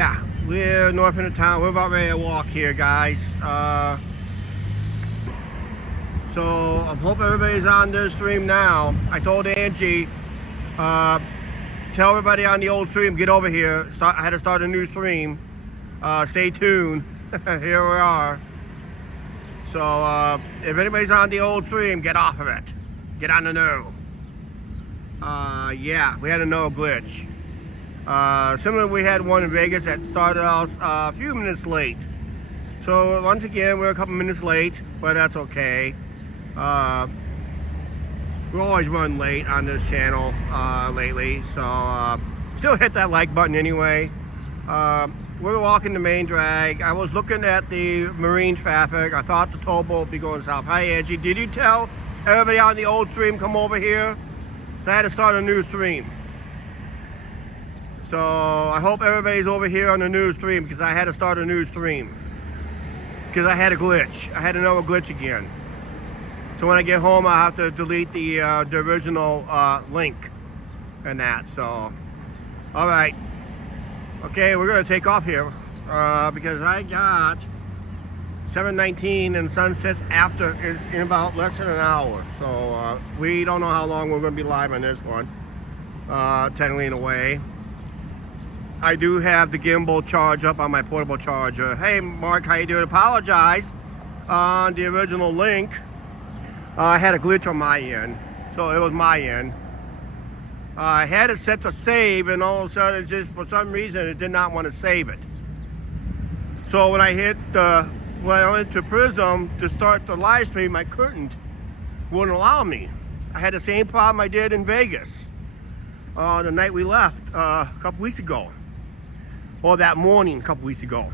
Yeah, we're north end of town. We're about ready to walk here, guys. So I hope everybody's on this stream now. I told Angie, tell everybody on the old stream, get over here. I had to start a new stream. Stay tuned. Here we are. So if anybody's on the old stream, get off of it. Get on the new. Yeah, we had a no glitch. Similar, we had one in Vegas that started out a few minutes late. So once again, we're a couple minutes late, but that's okay. We always run late on this channel lately, so still hit that like button anyway. We're walking the main drag. I was looking at the marine traffic. I thought the towboat would be going south. Hi Angie, did you tell everybody on the old stream come over here? So I had to start a new stream. So I hope everybody's over here on the new stream because I had to start a new stream. Because I had a glitch. I had another glitch again. So when I get home, I have to delete the original link and that. So, all right. Okay, we're gonna take off here because I got 7:19 and sun sets after in about less than an hour. So we don't know how long we're gonna be live on this one. Technically in a way. I do have the gimbal charge up on my portable charger. Hey Mark, how you doing? Apologize on the original link. I had a glitch on my end, so it was my end. I had it set to save, and all of a sudden, just for some reason, it did not want to save it. So when I went to Prism to start the live stream, my curtain wouldn't allow me. I had the same problem I did in Vegas the night we left a couple weeks ago. Or that morning a couple weeks ago.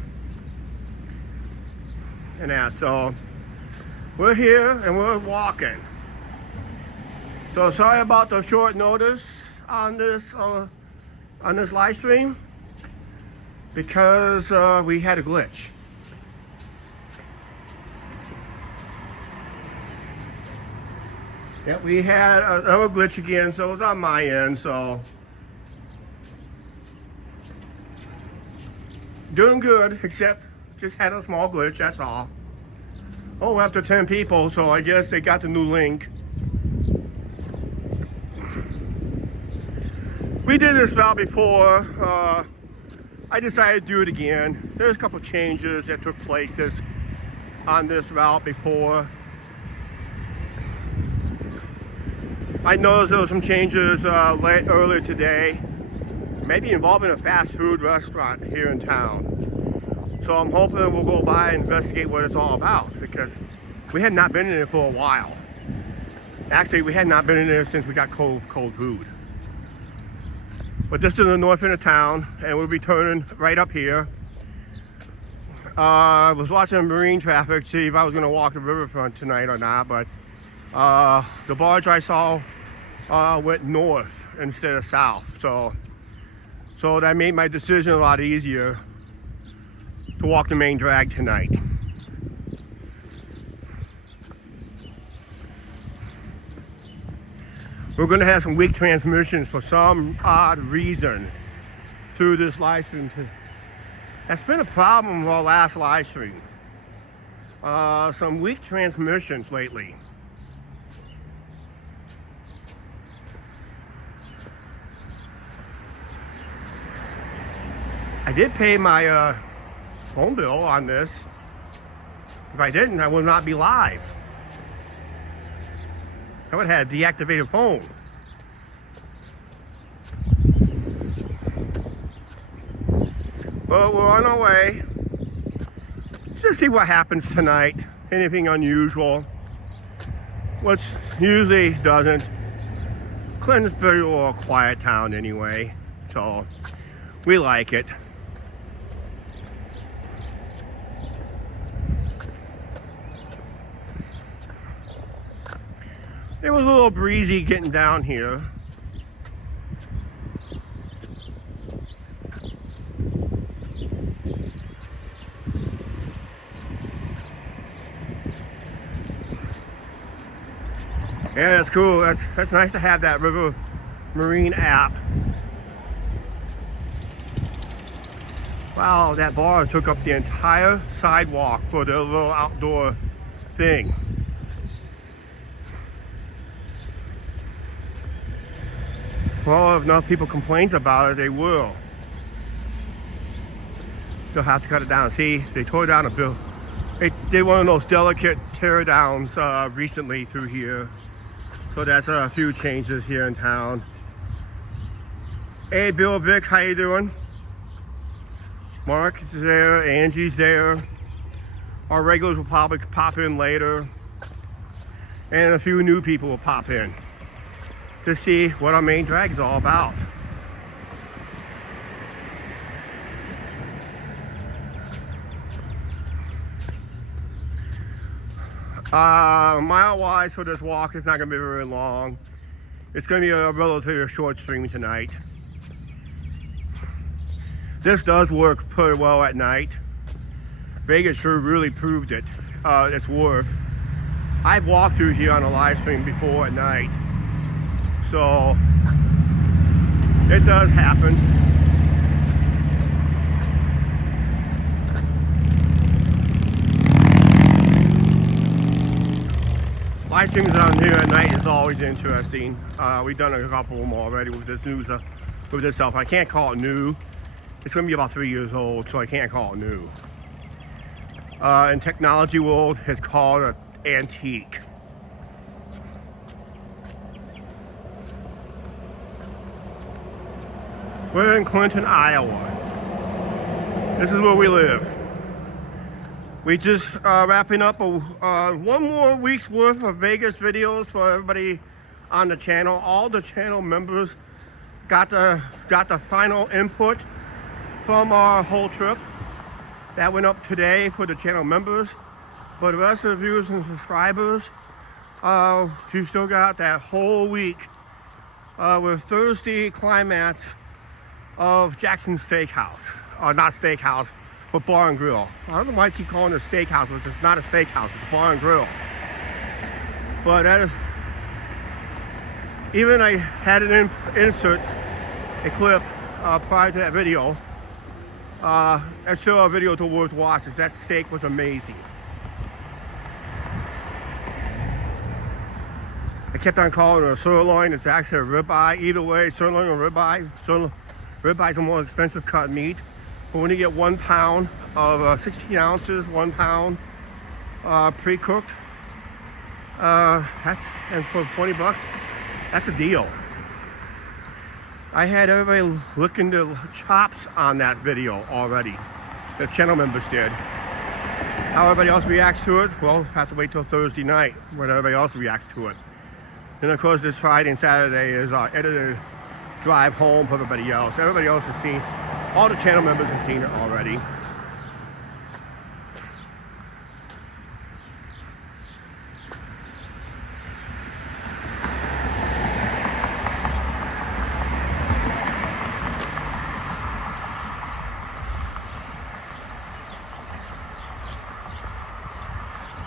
And yeah, so we're here and we're walking. So sorry about the short notice on this live stream because we had a glitch. Yeah, we had another glitch again, so it was on my end, so doing good, except just had a small glitch, that's all. Oh, we're up to 10 people, so I guess they got the new link. We did this route before. I decided to do it again. There's a couple changes that took place on this route before. I noticed there were some changes earlier today, maybe involving a fast food restaurant here in town. So I'm hoping we'll go by and investigate what it's all about because we had not been in there for a while. Actually, we had not been in there since we got cold food. But this is the north end of town and we'll be turning right up here. I was watching the marine traffic, see if I was gonna walk the riverfront tonight or not, but the barge I saw went north instead of south. So that made my decision a lot easier to walk the main drag tonight. We're going to have some weak transmissions for some odd reason through this live stream. That's been a problem with our last live stream. Some weak transmissions lately. I did pay my phone bill on this. If I didn't, I would not be live. I would have had a deactivated phone. But we're on our way. Just see what happens tonight. Anything unusual. Which usually doesn't. Clinton's pretty a quiet town anyway. So we like it. It was a little breezy getting down here. Yeah, that's cool. That's nice to have that River Marine app. Wow, that bar took up the entire sidewalk for their little outdoor thing. Well, if enough people complains about it, they will. They'll have to cut it down. See, they tore down a bill. They did one of those delicate tear downs recently through here. So that's a few changes here in town. Hey, Bill Vic, how you doing? Mark is there, Angie's there. Our regulars will probably pop in later. And a few new people will pop in to see what our main drag is all about. Mile-wise for this walk, it's not going to be very long. It's going to be a relatively short stream tonight. This does work pretty well at night. Vegas sure really proved it. Its worth. I've walked through here on a live stream before at night. So, it does happen. Live streams on here at night is always interesting. We've done a couple of them already with this news, with this stuff. I can't call it new. It's going to be about 3 years old, so I can't call it new. In technology world, it's called an antique. We're in Clinton, Iowa. This is where we live. We just wrapping up one more week's worth of Vegas videos for everybody on the channel. All the channel members got the final input from our whole trip. That went up today for the channel members. For the rest of the viewers and subscribers, you still got that whole week with Thursday climax of Jackson Steakhouse. Not Steakhouse, but Bar and Grill. I don't know why I keep calling it a steakhouse, but it's not a steakhouse, it's Bar and Grill. But that is, even I had an insert a clip prior to that video. That's still a video to worth watching. That steak was amazing. I kept on calling it a sirloin. It's actually a ribeye. Either way, sirloin or ribeye. Ribeye is a more expensive cut meat. But when you get 1 pound of 16 ounces, 1 pound pre-cooked, and for 20 bucks, that's a deal. I had everybody looking the chops on that video already. The channel members did. How everybody else reacts to it, well, have to wait till Thursday night when everybody else reacts to it. And of course, this Friday and Saturday is our edited drive home for everybody else. Everybody else has seen, all the channel members have seen it already.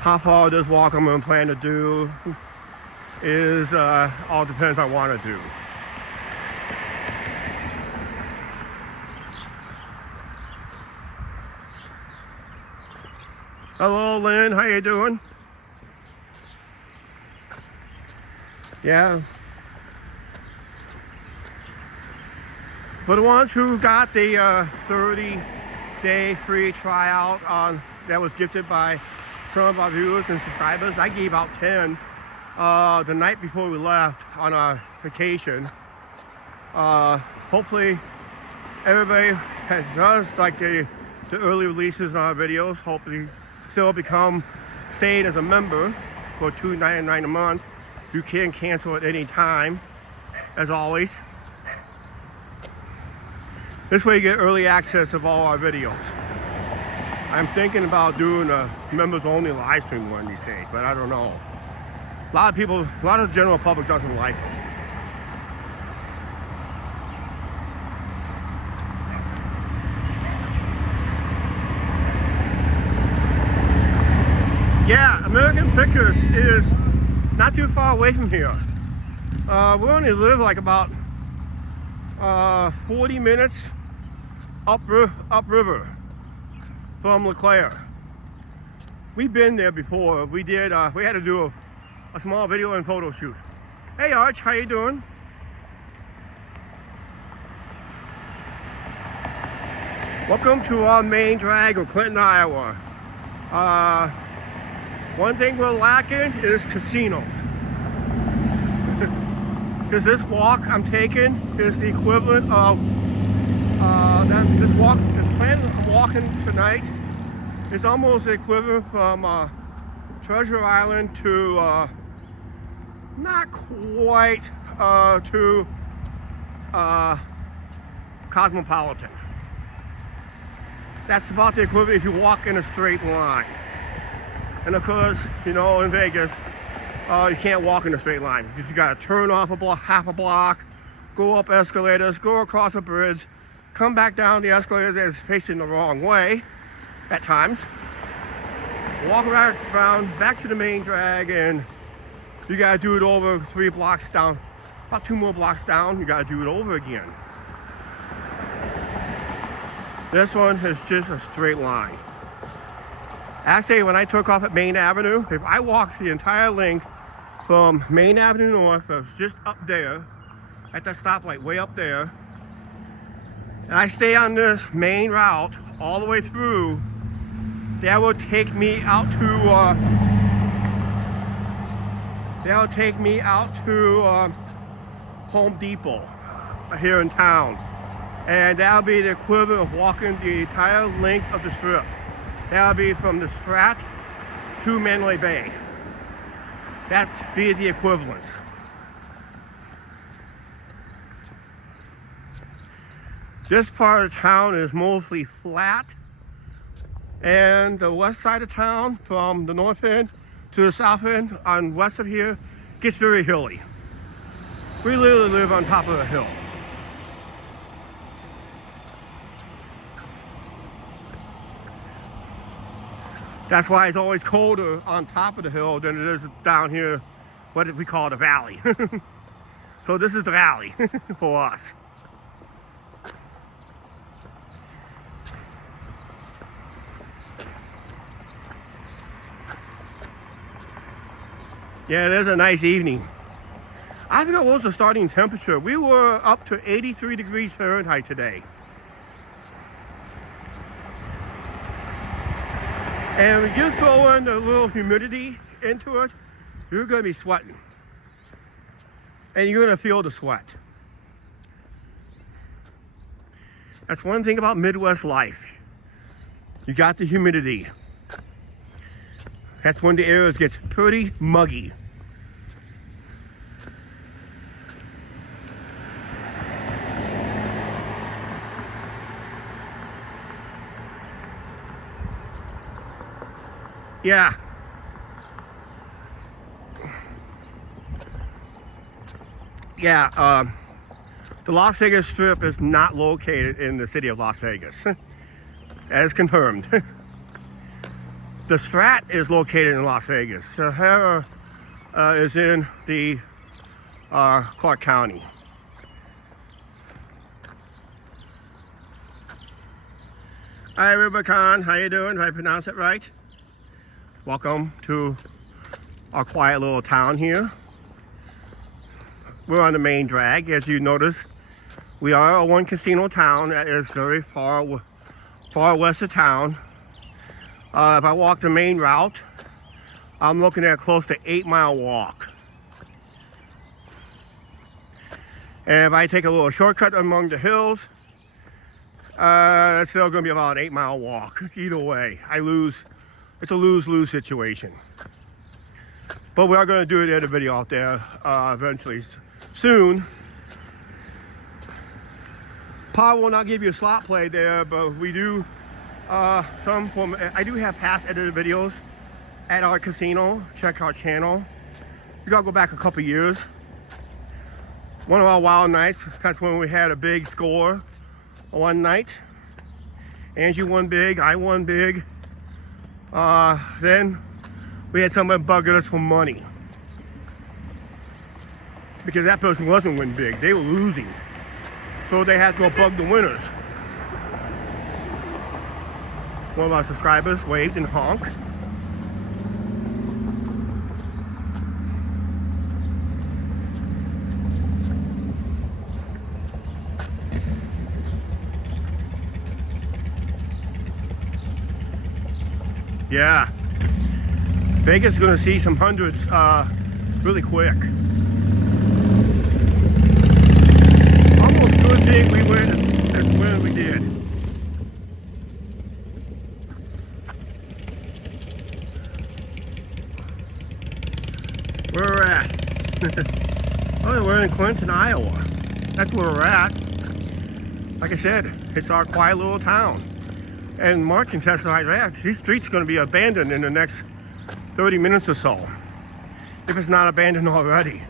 How far this walk I'm going to plan to do is all depends on what I want to do. Hello, Lynn. How you doing? Yeah. For the ones who got the 30-day free tryout that was gifted by some of our viewers and subscribers, I gave out 10 the night before we left on our vacation. Hopefully everybody does like the early releases on our videos. Hopefully still staying as a member for $2.99 a month. You can cancel at any time, as always. This way you get early access of all our videos. I'm thinking about doing a members only live stream one of these days, but I don't know. A lot of the general public doesn't like it. Yeah, American Pickers is not too far away from here. We only live like about 40 minutes upriver from LeClaire. We've been there before. We did. We had to do a small video and photo shoot. Hey Arch, how you doing? Welcome to our main drag of Clinton, Iowa. One thing we're lacking is casinos. Because this walk I'm taking is the equivalent of this plan I'm walking tonight is almost the equivalent from Treasure Island to not quite to Cosmopolitan. That's about the equivalent if you walk in a straight line. And of course, you know, in Vegas, you can't walk in a straight line because you got to turn off half a block, go up escalators, go across a bridge, come back down the escalators as facing the wrong way at times, walk around back to the main drag, and you got to do it over 3 blocks down, about 2 more blocks down. You got to do it over again. This one is just a straight line. Actually, when I took off at Main Avenue, if I walked the entire length from Main Avenue North, I was just up there, at that stoplight way up there, and I stay on this main route all the way through, that will take me out to Home Depot here in town. And that'll be the equivalent of walking the entire length of the strip. That'll be from the Strat to Mandalay Bay. That's be the equivalence. This part of town is mostly flat, and the west side of town, from the north end to the south end on west of here, gets very hilly. We literally live on top of a hill. That's why it's always colder on top of the hill than it is down here, what we call the valley. So this is the valley for us. Yeah, it is a nice evening. I forgot what was the starting temperature. We were up to 83 degrees Fahrenheit today. And we just throw in a little humidity into it, you're going to be sweating. And you're going to feel the sweat. That's one thing about Midwest life. You got the humidity. That's when the air gets pretty muggy. Yeah. Yeah, the Las Vegas Strip is not located in the city of Las Vegas. As confirmed. The Strat is located in Las Vegas. Sahara is in the Clark County. Hi Rubicon, how you doing? Did I pronounce it right? Welcome to our quiet little town here. We're on the main drag. As you notice, we are a one casino town that is very far west of town. If I walk the main route, I'm looking at close to 8-mile walk. And if I take a little shortcut among the hills, it's still going to be about an 8-mile walk. Either way, I lose. It's a lose-lose situation. But we are going to do the other video out there eventually soon. Paul will not give you a slot play there, but we do I do have past edited videos at our casino. Check our channel. You gotta go back a couple years. One of our wild nights, that's when we had a big score one night. Angie won big, I won big. Then we had someone bugging us for money. Because that person wasn't winning big, they were losing. So they had to go bug the winners. One of our subscribers waved and honked. Yeah, Vegas is gonna see some hundreds really quick. Almost good thing we went as when we did. Where we're at? Oh, we're in Clinton, Iowa. That's where we're at. Like I said, it's our quiet little town. And Mark can testify to that. These streets are going to be abandoned in the next 30 minutes or so, if it's not abandoned already.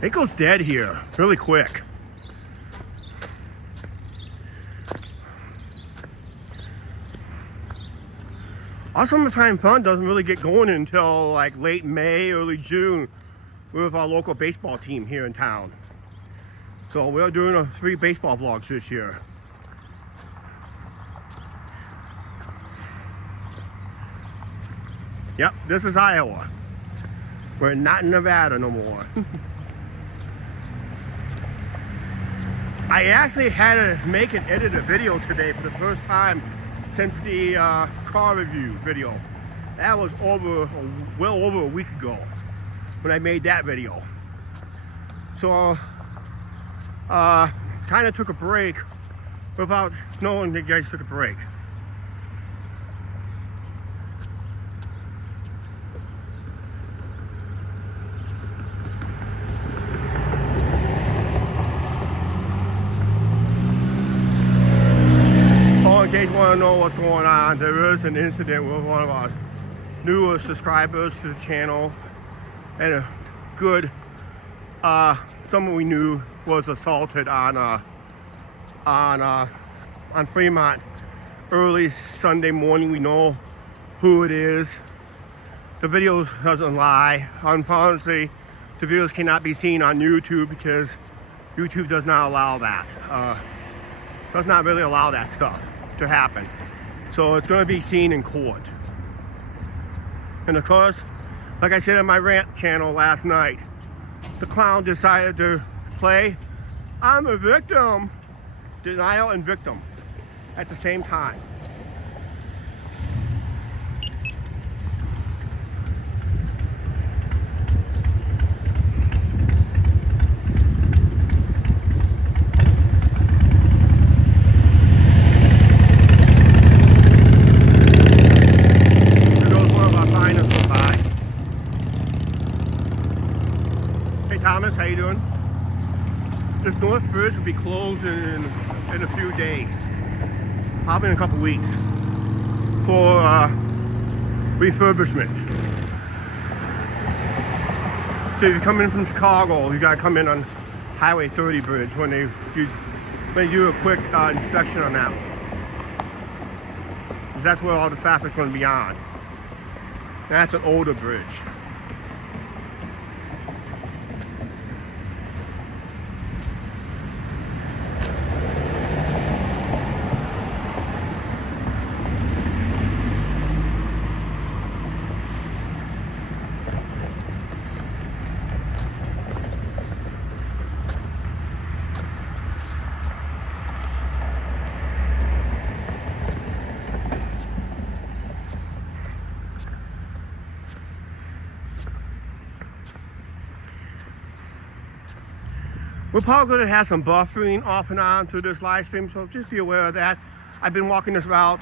It goes dead here really quick. Our summertime fun doesn't really get going until like late May, early June with our local baseball team here in town. So we're doing 3 baseball vlogs this year. Yep, this is Iowa. We're not in Nevada no more. I actually had to make and edit a video today for the first time since the car review video. That was well over a week ago when I made that video. So kind of took a break without knowing that you guys took a break. In case you want to know what's going on, there is an incident with one of our newer subscribers to the channel, and a good someone we knew was assaulted on Fremont early Sunday morning. We know who it is. The video doesn't lie. Unfortunately, the videos cannot be seen on YouTube because YouTube does not allow that. Does not really allow that stuff to happen. So it's going to be seen in court. And of course, like I said on my rant channel last night, the clown decided to play I'm a victim, denial and victim at the same time. Thomas, how you doing? This North Bridge will be closed in a few days, probably in a couple weeks, for refurbishment. So if you're coming from Chicago, you gotta come in on Highway 30 bridge when they do a quick inspection on that one. Because that's where all the traffic's gonna be on. And that's an older bridge. We're probably going to have some buffering off and on through this live stream, so just be aware of that. I've been walking this route.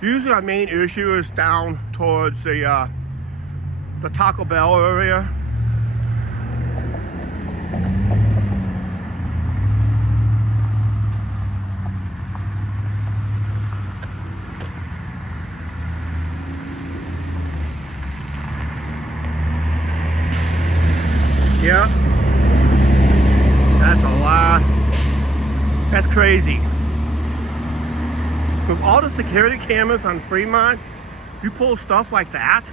Usually our main issue is down towards the Taco Bell area. Yeah. That's a lot. That's crazy. With all the security cameras on Fremont, you pull stuff like that.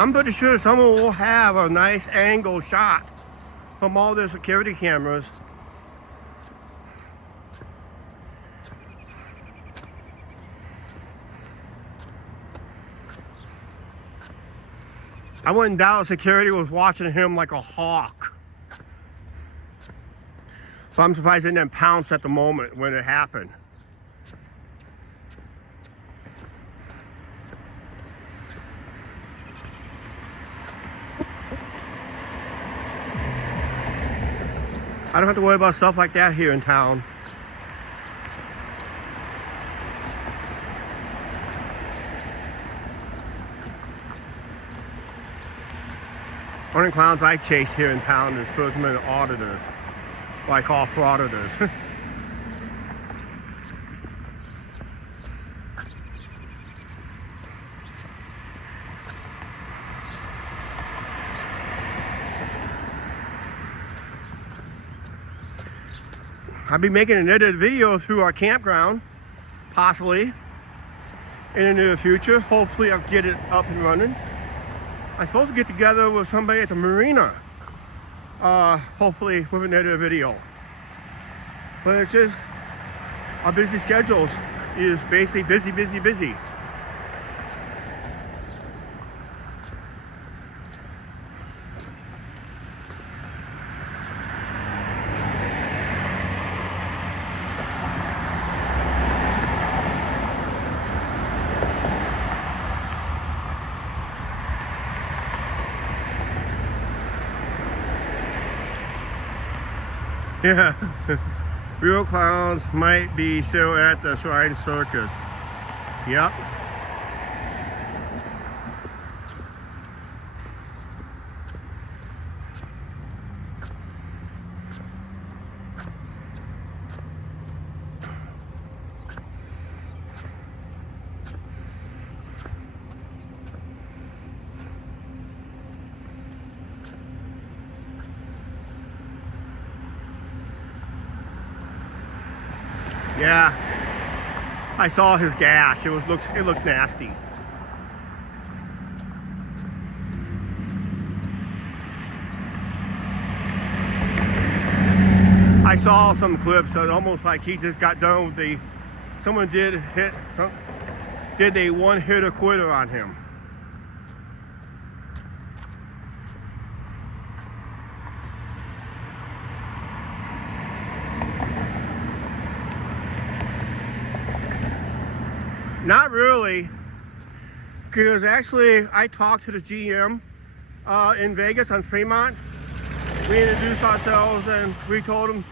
I'm pretty sure someone will have a nice angle shot from all their security cameras. I wouldn't doubt security was watching him like a hawk. So I'm surprised they didn't pounce at the moment when it happened. I don't have to worry about stuff like that here in town. Only clowns I chase here in town is First Amendment auditors, what I call frauditors. I'll be making an edited video through our campground, possibly, in the near future. Hopefully I'll get it up and running. I'm supposed to get together with somebody at the marina, hopefully with an edited video. But it's just, our busy schedules is basically busy, busy, busy. Yeah, real clowns might be still at the Shrine Circus. Yep. Yeah, I saw his gash. It looks nasty. I saw some clips. So it almost like he just got done with someone did a one-hitter quitter on him. Not really, because actually I talked to the GM in Vegas on Fremont. We introduced ourselves and we told him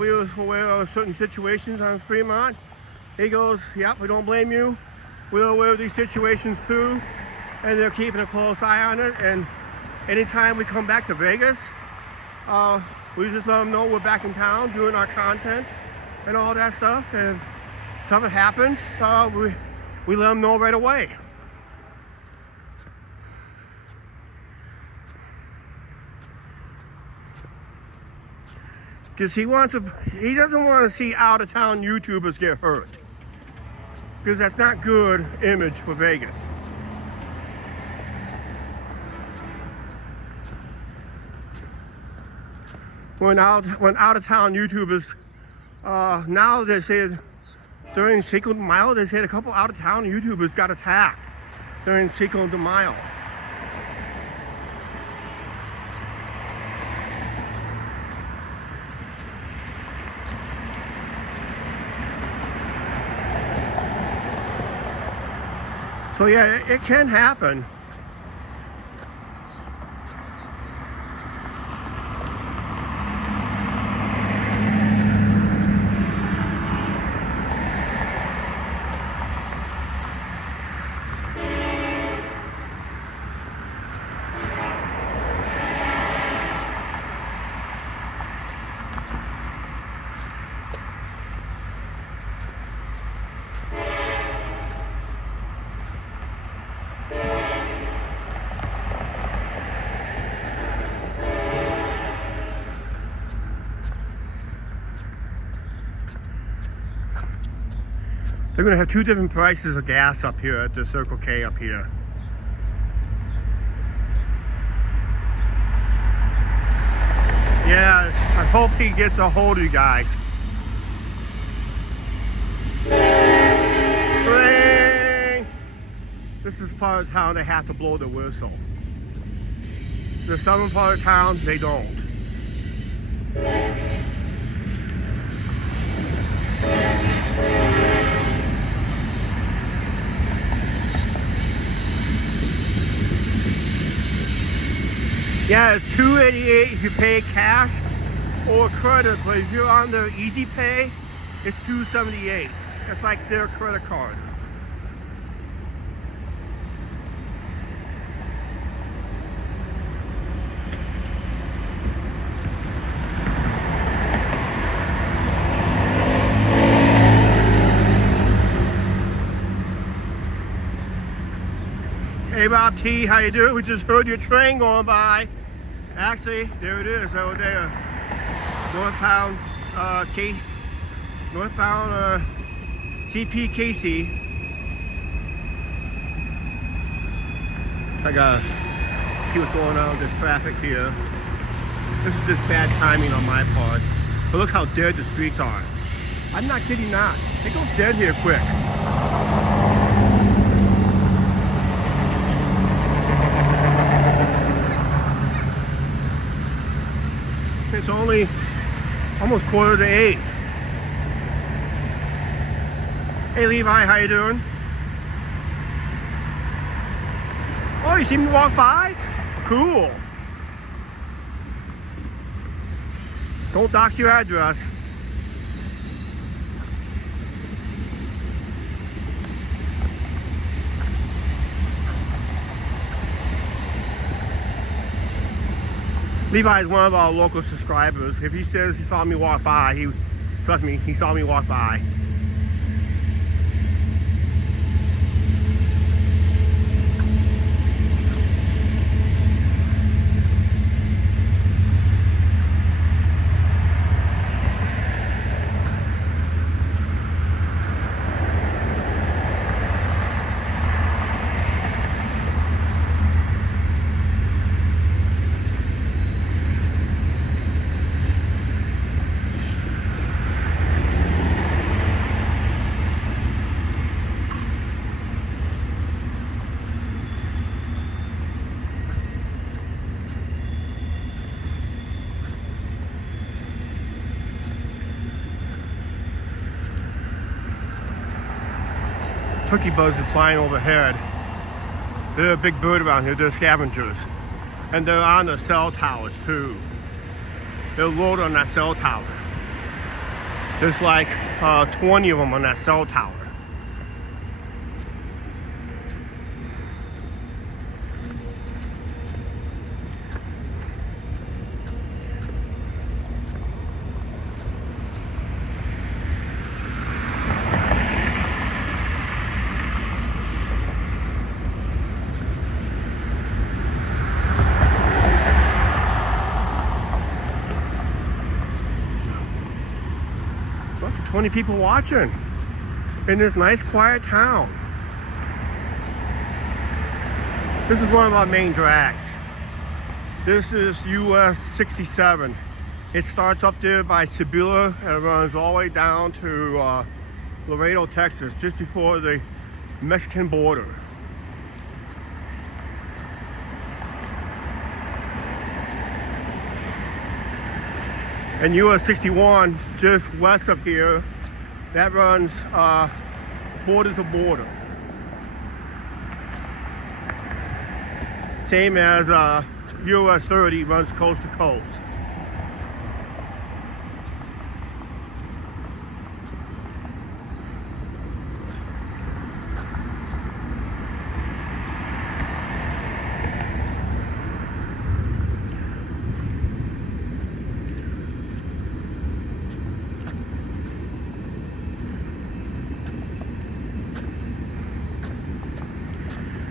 we were aware of certain situations on Fremont. He goes, yep, we don't blame you. We're aware of these situations too, and they're keeping a close eye on it. And anytime we come back to Vegas, we just let them know we're back in town doing our content and all that stuff. And something happens, we let them know right away. Because he doesn't want to see out-of-town YouTubers get hurt. Because that's not good image for Vegas. When out-of-town YouTubers, now they say, during Cinco de Mayo, they said a couple out-of-town YouTubers got attacked during Cinco de Mayo. So yeah, it can happen. They're going to have two different prices of gas up here at the Circle K up here. Yes, I hope he gets a hold of you guys. Ring! This is part of town they have to blow the whistle. The southern part of town, they don't. Yeah, it's $2.88 if you pay cash or credit, but if you're on their Easy Pay, it's $2.78. It's like their credit card. Hey Bob T, how you doing? We just heard your train going by. Actually, there it is over there. Northbound CPKC. I gotta see what's going on with this traffic here. This is just bad timing on my part. But look how dead the streets are. I'm not kidding not. It goes dead here quick. It's only almost 7:45. Hey Levi, how you doing? Oh, you see me walk by? Cool. Don't dox your address. Levi is one of our local subscribers. If he says he saw me walk by, trust me, he saw me walk by. Turkey buzzes are flying overhead. They're a big bird around here. They're scavengers. And they're on the cell towers too. They're loaded on that cell tower. There's like 20 of them on that cell tower. Look, 20 people watching in this nice quiet town. This is one of our main drags. This is US 67. It starts up there by Sibylla and runs all the way down to Laredo, Texas, just before the Mexican border. And US 61, just west of here, that runs border to border. Same as US 30 runs coast to coast.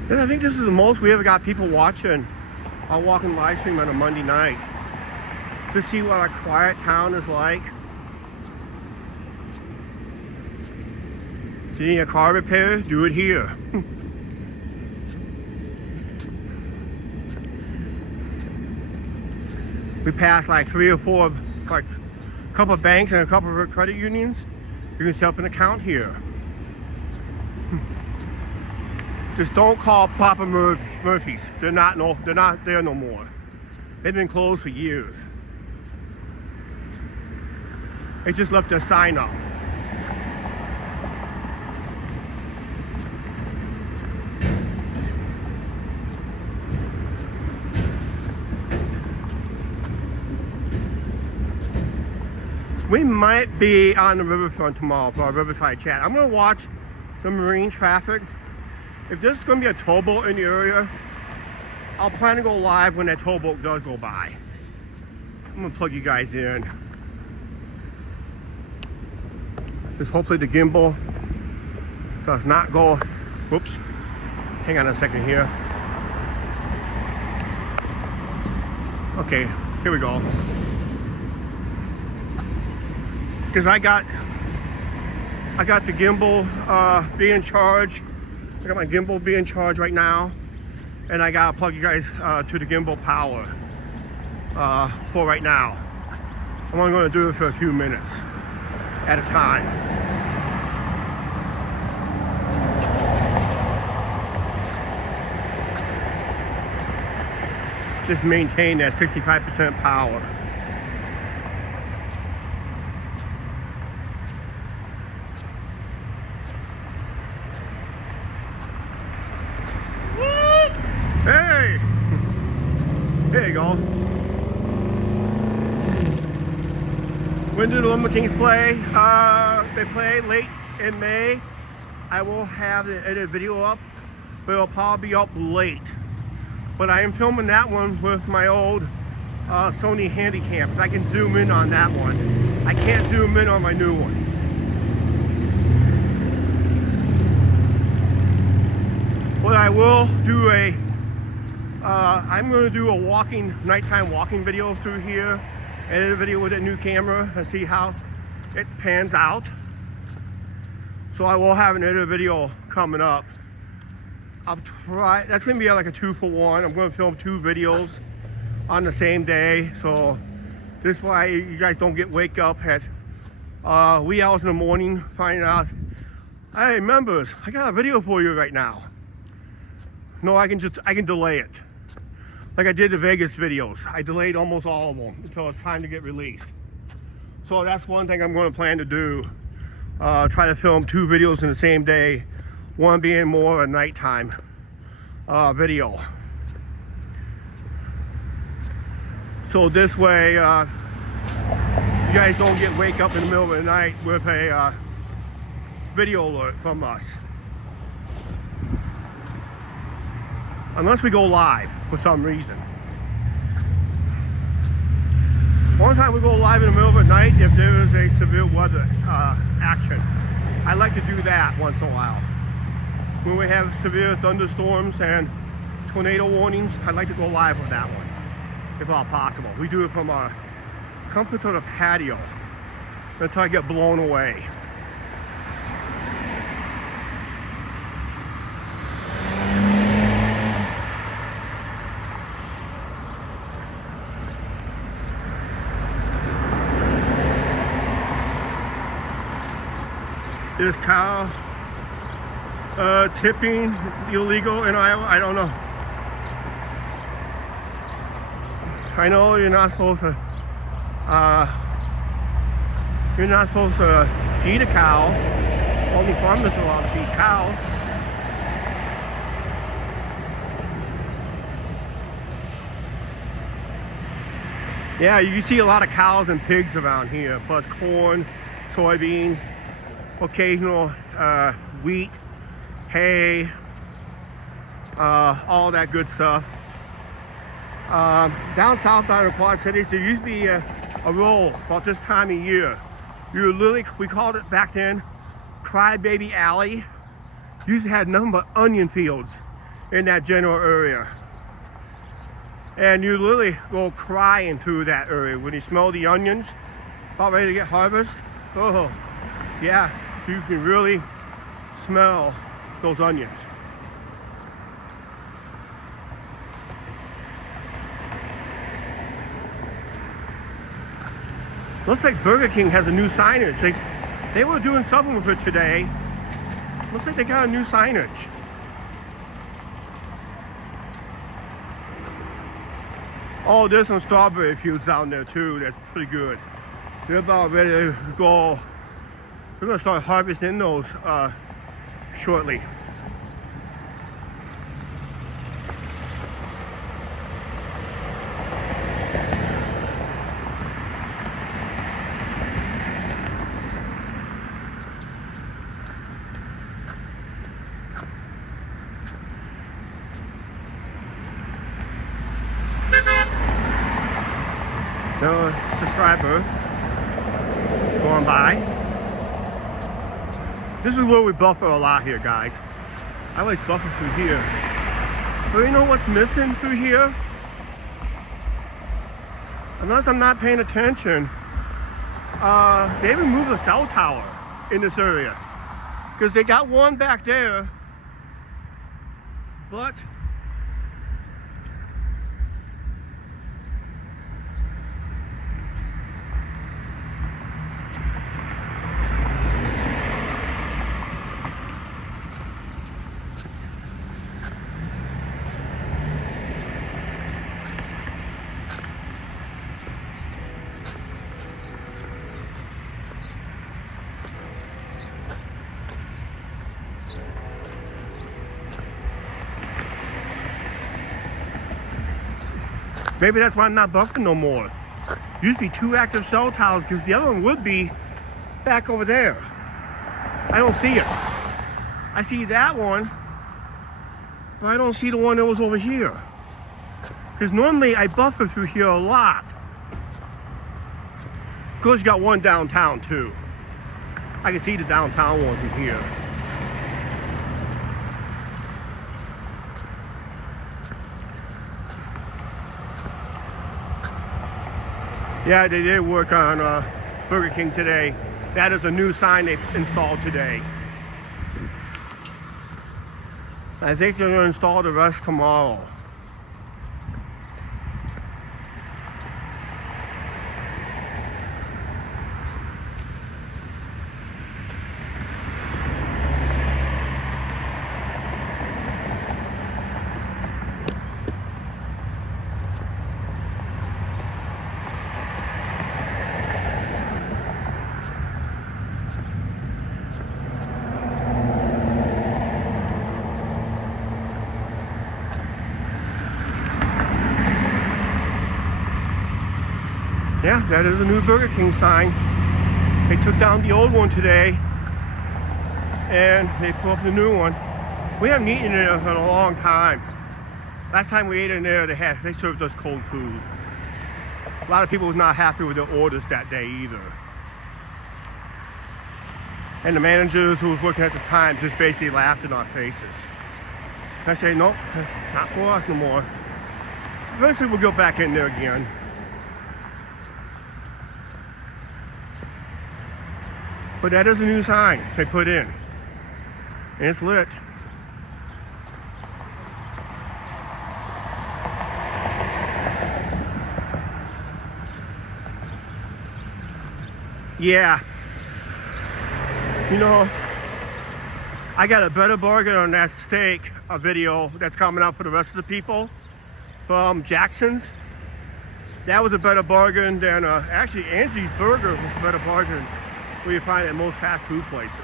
And I think this is the most we ever got people watching our walking live stream on a Monday night to see what a quiet town is like. So you need a car repair? Do it here. We passed like 3 or 4, like a couple of banks and a couple of credit unions. You can set up an account here. Just don't call Papa Murphy's. They're not there no more. They've been closed for years. They just left their sign up. We might be on the riverfront tomorrow for our Riverside chat. I'm gonna watch the marine traffic. If there's gonna be a towboat in the area, I'll plan to go live when that towboat does go by. I'm gonna plug you guys in. Just hopefully the gimbal does not go, whoops, hang on a second here. Okay, here we go. Because I got the gimbal being charged. I got my gimbal being charged right now, and I gotta plug you guys to the gimbal power for right now. I'm only gonna do it for a few minutes at a time. Just maintain that 65% power. Hey! There you go. When do the Lumber Kings play? They play late in May. I will have the edited video up, but it'll probably be up late. But I am filming that one with my old Sony Handycam. I can zoom in on that one. I can't zoom in on my new one. But I will do I'm going to do a nighttime walking video through here, edit a video with a new camera and see how it pans out. So I will have an edited video coming up. I'll try, that's going to be like a 2-for-1. I'm going to film 2 videos on the same day. So this way you guys don't wake up at wee hours in the morning finding out, hey members, I got a video for you right now. No, I can delay it. Like I did the Vegas videos. I delayed almost all of them until it's time to get released. So that's one thing I'm going to plan to do. Try to film 2 videos in the same day. One being more a nighttime video. So this way, you guys don't wake up in the middle of the night with a video alert from us. Unless we go live for some reason. One time we go live in the middle of the night if there is a severe weather action. I like to do that once in a while. When we have severe thunderstorms and tornado warnings, I like to go live with that one, if all possible. We do it from our comfort of the patio until I get blown away. Is cow tipping illegal in Iowa? I don't know. I know you're not supposed to feed a cow. Only farmers are allowed to feed cows. Yeah, you see a lot of cows and pigs around here, plus corn, soybeans, occasional wheat, hay, all that good stuff. Down south out of Quad Cities, there used to be a roll about this time of year. You literally, we called it back then Crybaby Alley. Used to have nothing but onion fields in that general area. And you literally go crying through that area when you smell the onions about ready to get harvest. Oh, yeah, you can really smell those onions. Looks like Burger King has a new signage. They were doing something with it today. Looks like they got a new signage. Oh, there's some strawberry fields down there too. That's pretty good. They're about ready to go. We're gonna start harvesting those shortly. Subscriber going by. This is where we buffer a lot here, guys. I always buffer through here. But you know what's missing through here? Unless I'm not paying attention, they removed a cell tower in this area. Because they got one back there, but maybe that's why I'm not buffing no more. Used to be 2 active cell towers because the other one would be back over there. I don't see it. I see that one, but I don't see the one that was over here. Because normally I buffer through here a lot. Of course, you got one downtown too. I can see the downtown one from here. Yeah, they did work on Burger King today. That is a new sign they installed today. I think they're going to install the rest tomorrow. Yeah, that is a new Burger King sign. They took down the old one today and they put up the new one. We haven't eaten in there in a long time. Last time we ate in there, they served us cold food. A lot of people was not happy with their orders that day either. And the managers who was working at the time just basically laughed in our faces. I say, nope, that's not for us no more. Eventually we'll go back in there again. But that is a new sign they put in. And it's lit. Yeah. You know, I got a better bargain on that steak, a video that's coming out for the rest of the people from Jackson's. That was a better bargain than, actually Angie's Burger was a better bargain where you find it at most fast food places.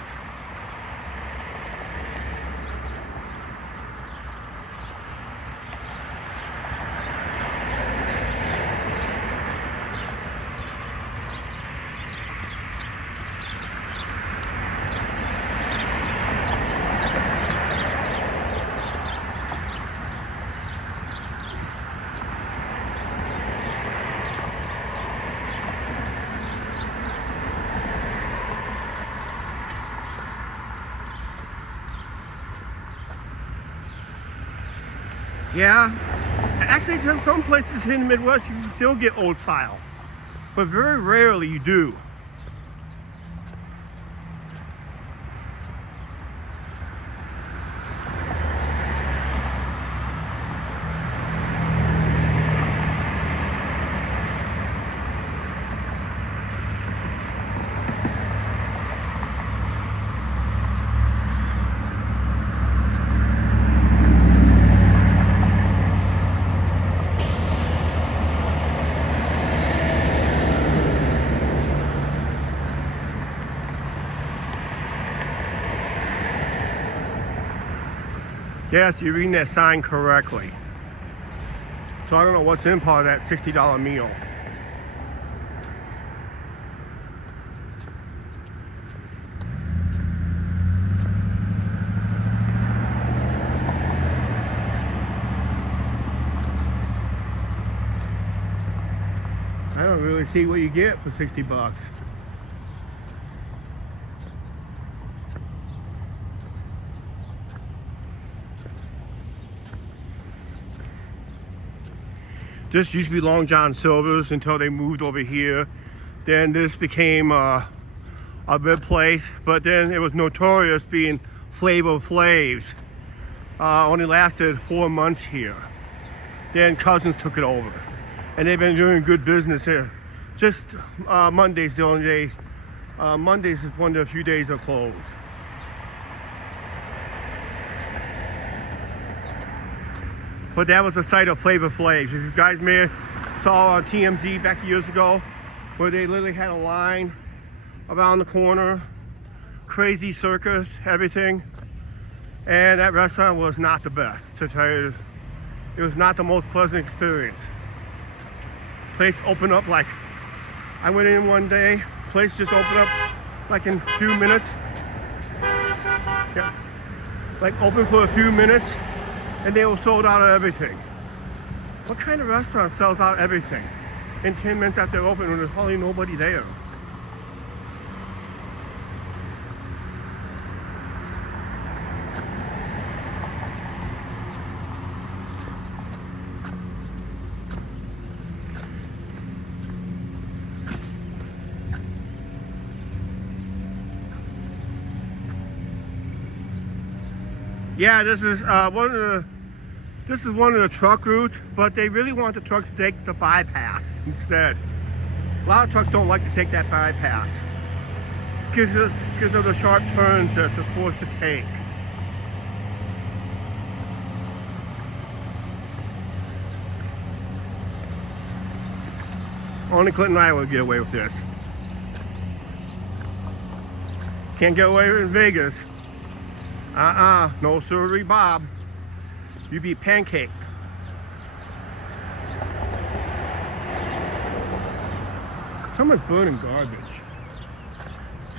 Yeah, actually some places in the Midwest you can still get old style, but very rarely you do. Yes, you're reading that sign correctly. So I don't know what's in part of that $60 meal. I don't really see what you get for 60 bucks. This used to be Long John Silver's until they moved over here. Then this became a good place, but then it was notorious being Flavor Flav's. Only lasted 4 months here. Then Cousins took it over, and they've been doing good business here. Just Monday's the only day. Mondays is one of the few days are closed. But that was the site of Flavor Flav's. If you guys may have saw on TMZ back years ago, where they literally had a line around the corner, crazy circus, everything. And that restaurant was not the best, to tell you. It was not the most pleasant experience. Place opened up like, I went in one day, place just opened up like in a few minutes. Yeah. Like open for a few minutes, and they were sold out of everything. What kind of restaurant sells out everything in 10 minutes after they're open when there's hardly nobody there? Yeah, this is one of the truck routes, but they really want the trucks to take the bypass instead. A lot of trucks don't like to take that bypass because of the sharp turns that they're forced to take. Only Clinton and I would get away with this. Can't get away with it in Vegas. No sirree, Bob. You be pancaked. Someone's burning garbage.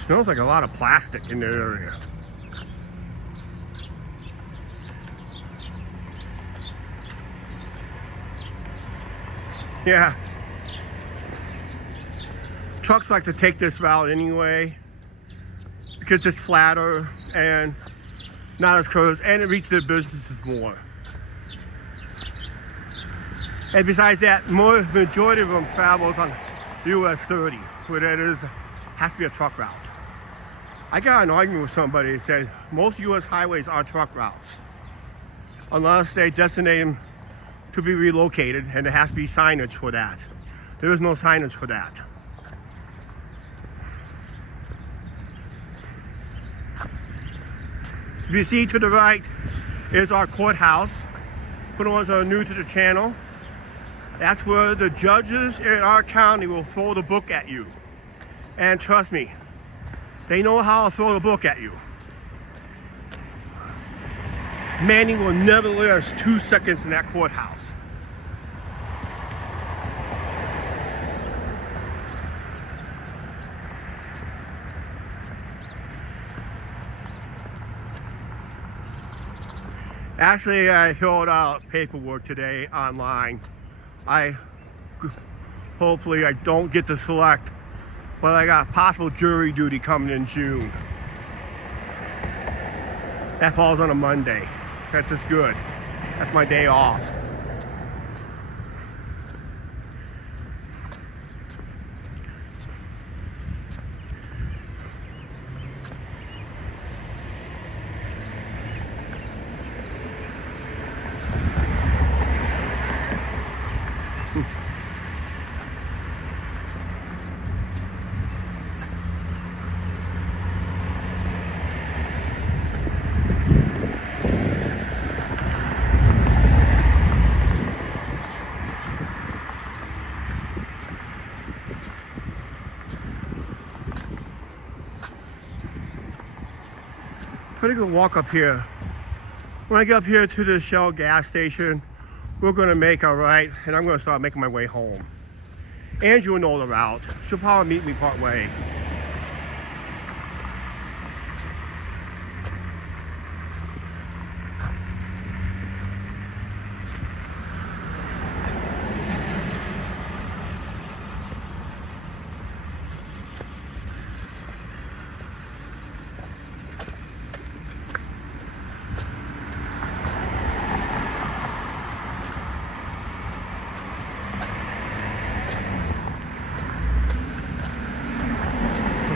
Smells like a lot of plastic in the area. Yeah. Trucks like to take this route anyway because it's flatter and not as close, and it reaches their businesses more. And besides that, majority of them travels on US 30, where that has to be a truck route. I got an argument with somebody that said most US highways are truck routes, unless they designate them to be relocated, and there has to be signage for that. There is no signage for that. If you see to the right is our courthouse. For the ones that are new to the channel, that's where the judges in our county will throw the book at you. And trust me, they know how to throw the book at you. Manny will never last 2 seconds in that courthouse. Actually, I filled out paperwork today online. Hopefully I don't get to select, but I got possible jury duty coming in June. That falls on a Monday. That's just good. That's my day off. Pretty good walk up here. when I get up here to the Shell gas station, we're gonna make a right, and I'm gonna start making my way home. Angie will know the route. She'll probably meet me part way.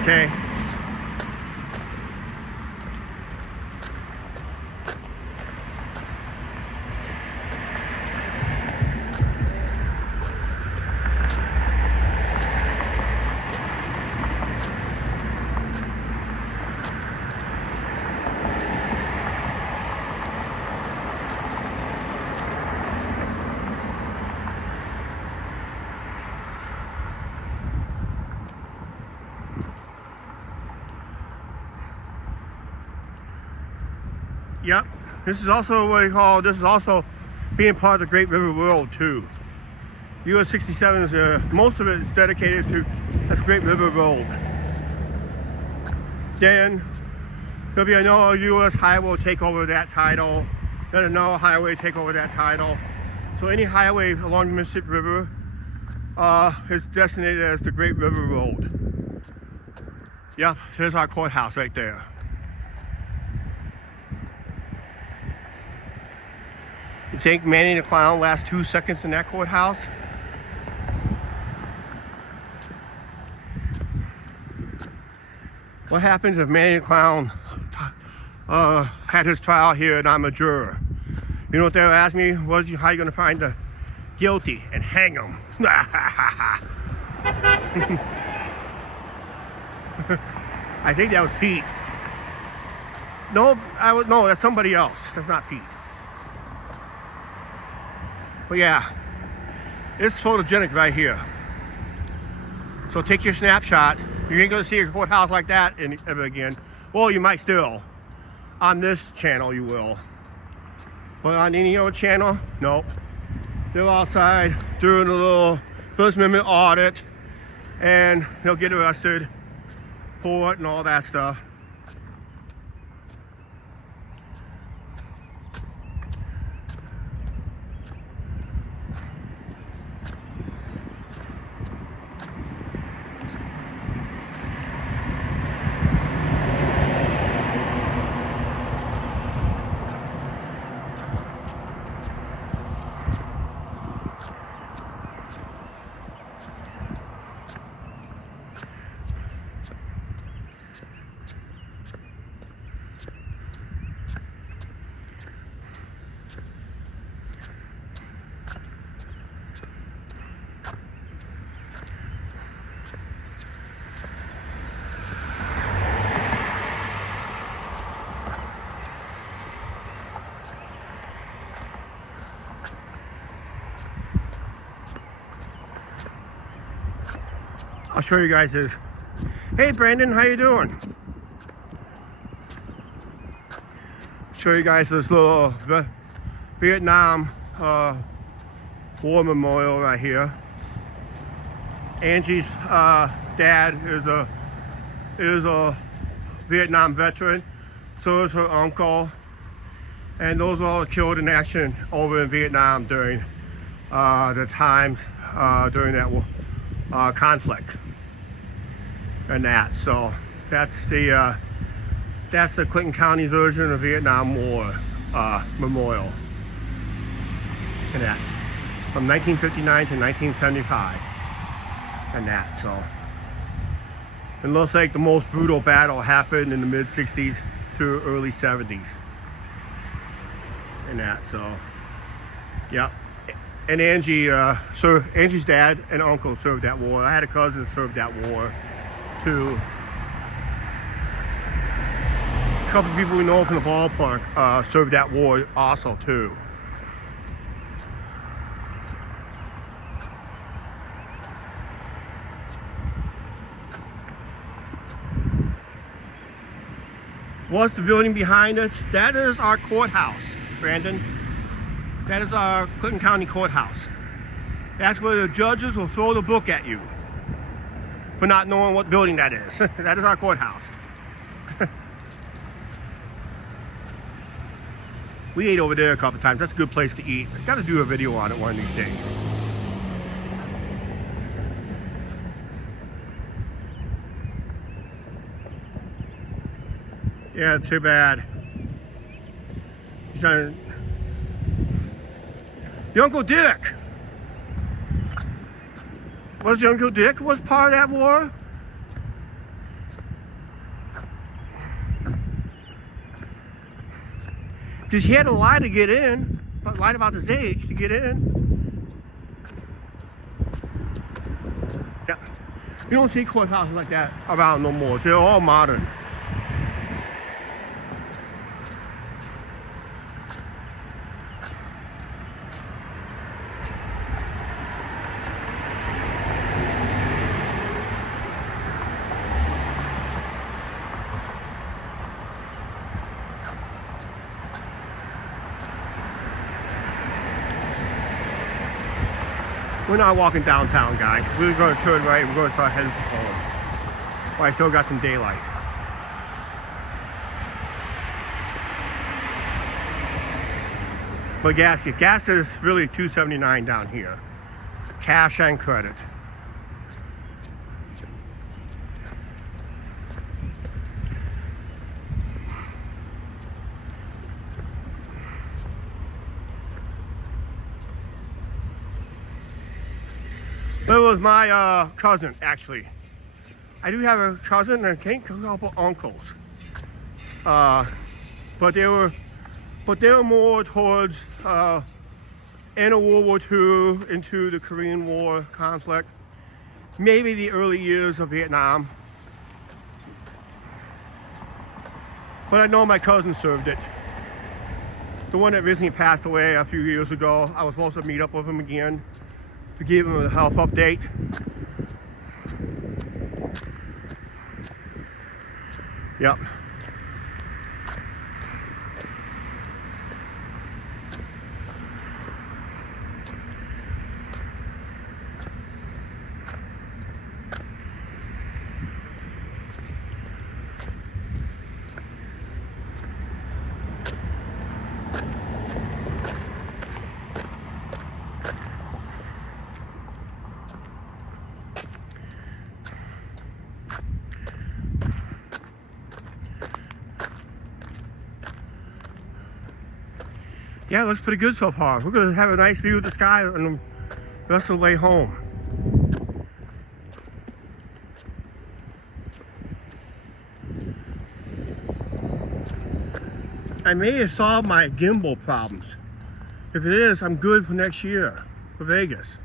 Okay. Yep, this is also what they call, this is also being part of the Great River Road too. US 67 is, most of it is dedicated to this Great River Road. Then there'll be another US highway will take over that title, then another highway take over that title. So any highway along the Mississippi River is designated as the Great River Road. Yep, there's our courthouse right there. You think Manny the Clown lasts 2 seconds in that courthouse? What happens if Manny the Clown had his trial here and I'm a juror? You know what they would ask me? How are you going to find the guilty and hang him? I think that was Pete. No, no, that's somebody else. That's not Pete. But yeah, it's photogenic right here. So take your snapshot. You ain't gonna see a courthouse like that ever again. Well, you might still. On this channel, you will. But on any other channel, nope. They're outside doing a little First Amendment audit, and they'll get arrested for it and all that stuff. I'll show you guys this. Hey Brandon, how you doing? Show you guys this little Vietnam War Memorial right here. Angie's dad is a Vietnam veteran. So is her uncle, and those were all killed in action over in Vietnam during the times during that conflict. And that, so that's the Clinton County version of Vietnam War memorial. And that, from 1959 to 1975, and that. So it looks like the most brutal battle happened in the mid 60s to early 70s, and that. So yep. And Angie, Angie's dad and uncle served that war. I had a cousin that served that war too. A couple of people we know from the ballpark served that war also too. What's the building behind it? That is our courthouse, Brandon. That is our Clinton County Courthouse. That's where the judges will throw the book at you for not knowing what building that is. That is our courthouse. We ate over there a couple times. That's a good place to eat. I gotta do a video on it one of these days. Yeah, too bad. He's on the Uncle Dick. Was the Uncle Dick was part of that war? Because he had to lie to get in, lied about his age to get in. Yeah, you don't see courthouses like that around no more. They're all modern. We're not walking downtown, guys. We're going to turn right. We're going to start heading for home. Well, I still got some daylight. But gas is really $2.79 down here. Cash and credit. That was my cousin, actually. I do have a cousin and a couple uncles. But they were more towards end of World War II into the Korean War conflict. Maybe the early years of Vietnam. But I know my cousin served it. The one that recently passed away a few years ago. I was supposed to meet up with him again to give him a health update. Yep. Yeah, it looks pretty good so far. We're going to have a nice view of the sky on the rest of the way home. I may have solved my gimbal problems. If it is, I'm good for next year for Vegas.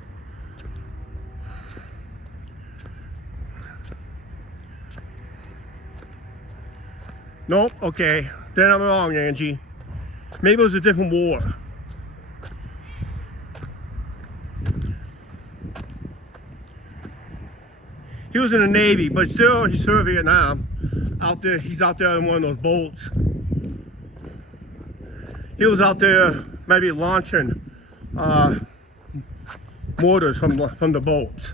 Nope, okay. Then I'm wrong, Angie. Maybe it was a different war. He was in the Navy, but still he served Vietnam. Out there, he's out there in one of those boats. He was out there maybe launching mortars from the boats.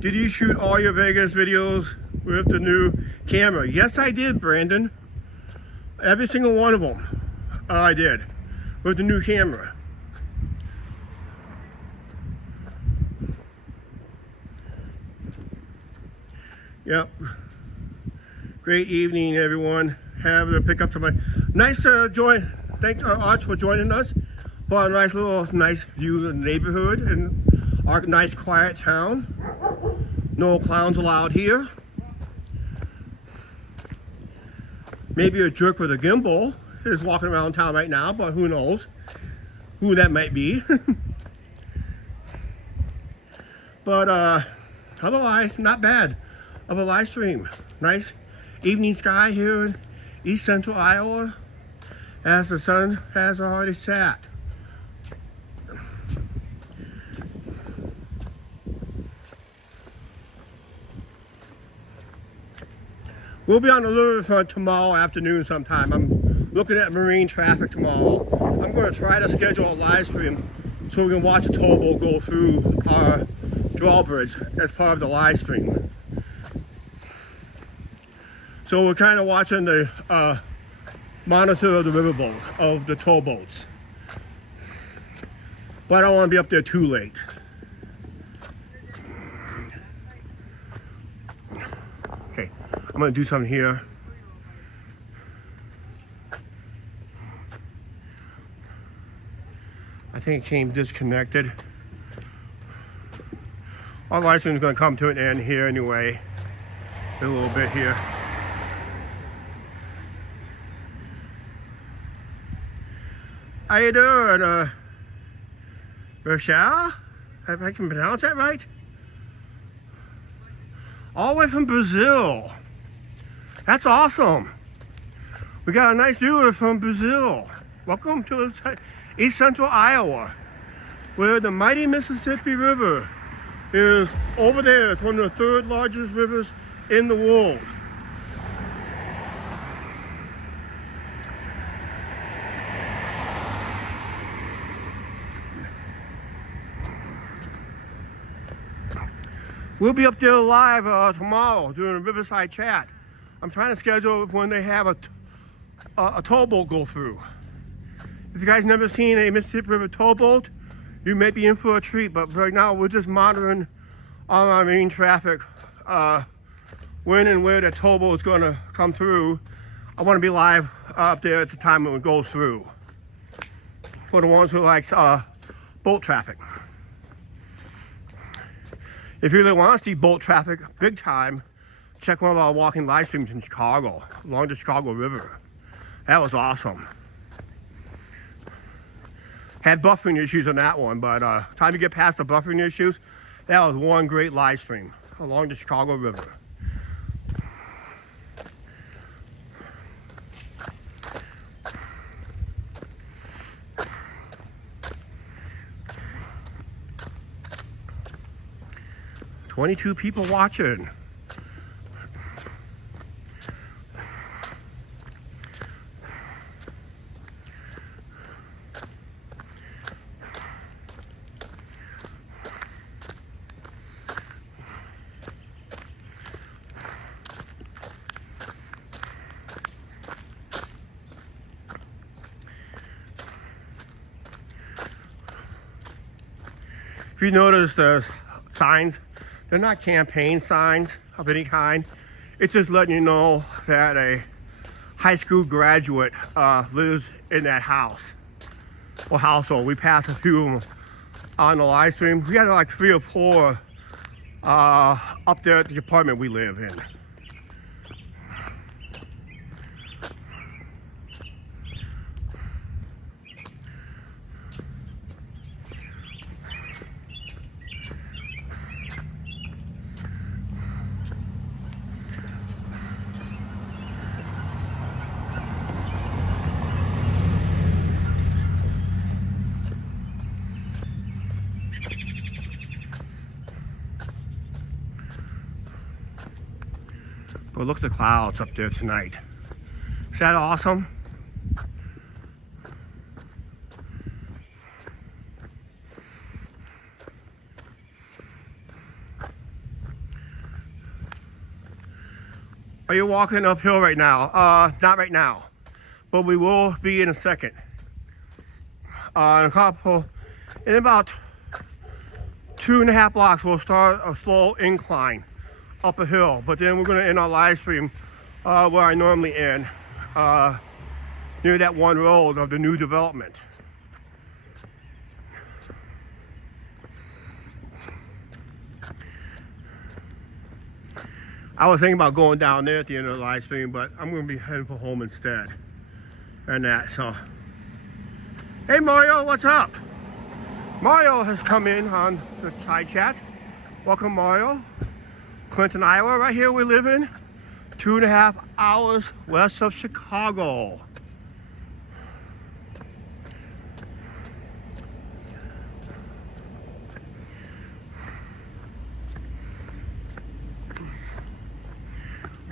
Did you shoot all your Vegas videos with the new camera? Yes, I did, Brandon. Every single one of them I did with the new camera. Yep. Great evening, everyone. Have to pick up somebody. Nice to join. Thank Arch for joining us for a nice view of the neighborhood and our nice quiet town. No clowns allowed here. Maybe a jerk with a gimbal is walking around town right now, but who knows who that might be. But otherwise, not bad of a live stream. Nice evening sky here in East Central Iowa as the sun has already set. We'll be on the riverfront tomorrow afternoon sometime. I'm looking at marine traffic tomorrow. I'm going to try to schedule a live stream so we can watch a towboat go through our drawbridge as part of the live stream. So we're kind of watching the monitor of the riverboat, of the towboats. But I don't want to be up there too late. Okay, I'm going to do something here. I think it came disconnected. Our live stream is going to come to an end here anyway. In a little bit here. How you doing, Rochelle? If I can pronounce that right? All the way from Brazil. That's awesome. We got a nice viewer from Brazil. Welcome to East Central Iowa, where the mighty Mississippi River is over there. It's one of the third largest rivers in the world. We'll be up there live tomorrow doing a Riverside Chat. I'm trying to schedule when they have a towboat go through. If you guys never seen a Mississippi River towboat, you may be in for a treat, but right now we're just monitoring all our marine traffic, when and where the towboat is going to come through. I want to be live up there at the time when it goes through. For the ones who like boat traffic. If you really want to see boat traffic big time, check one of our walking live streams in Chicago, along the Chicago River. That was awesome. Had buffering issues on that one, but time you get past the buffering issues, that was one great live stream along the Chicago River. "22 people watching." If you notice there's signs, they're not campaign signs of any kind. It's just letting you know that a high school graduate lives in that house or household. We passed a few of them on the live stream. We had like 3 or 4 up there at the apartment we live in. But look at the clouds up there tonight. Is that awesome? Are you walking uphill right now? Not right now, but we will be in a second. In about 2.5 blocks, we'll start a slow incline up a hill, but then we're going to end our live stream where I normally end, near that one road of the new development. I was thinking about going down there at the end of the live stream, but I'm going to be heading for home instead. And that, so. Hey Mario, what's up? Mario has come in on the side chat. Welcome, Mario. Clinton, Iowa, right here we live in. 2.5 hours west of Chicago.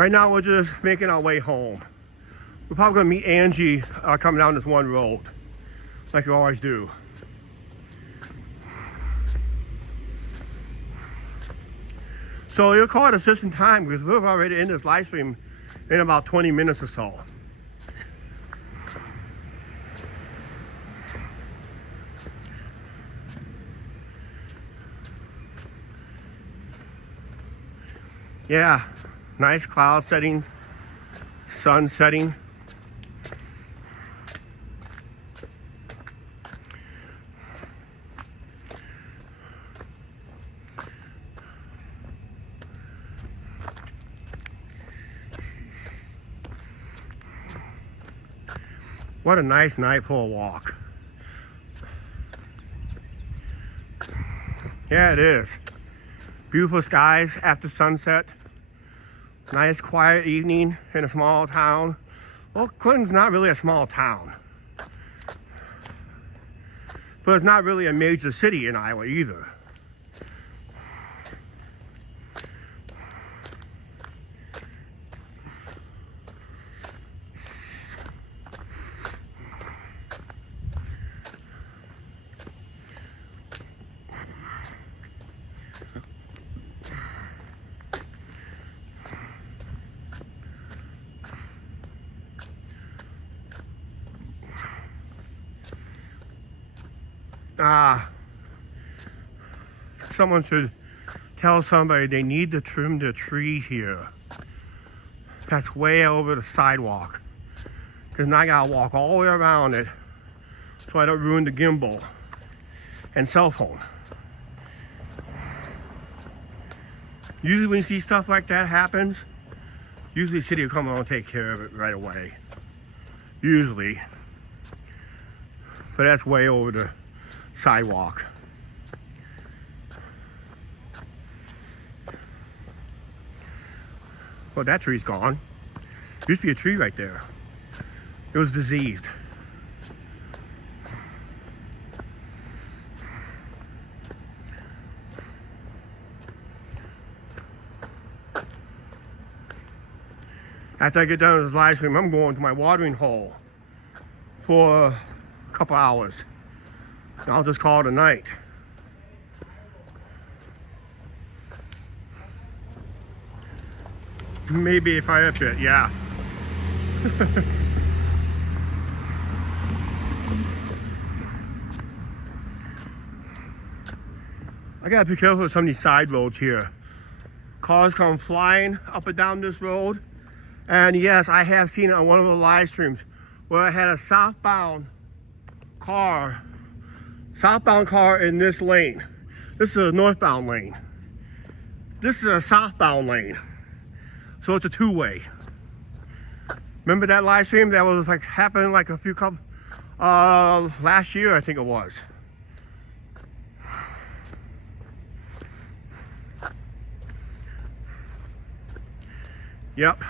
Right now we're just making our way home. We're probably gonna meet Angie coming down this one road, like we always do. So you'll call it a just in time because we're already in this live stream in about 20 minutes or so. Yeah, nice cloud setting, sun setting. What a nice night for a walk. Yeah, it is. Beautiful skies after sunset. Nice quiet evening in a small town. Well, Clinton's not really a small town. But it's not really a major city in Iowa either. Someone should tell somebody they need to trim the tree here. That's way over the sidewalk. Because now I gotta walk all the way around it so I don't ruin the gimbal and cell phone. Usually when you see stuff like that happens, usually the city will come along and take care of it right away. Usually. But that's way over the sidewalk. Well, that tree's gone. Used to be a tree right there. It was diseased. After I get done with this live stream, I'm going to my watering hole for a couple hours. And I'll just call it a night. Maybe a fire pit, yeah. I gotta be careful with some of these side roads here. Cars come flying up and down this road. And yes, I have seen it on one of the live streams where I had a southbound car in this lane. This is a northbound lane. This is a southbound lane. So it's a two-way. Remember that live stream that was like happening like last year, I think it was. Yep.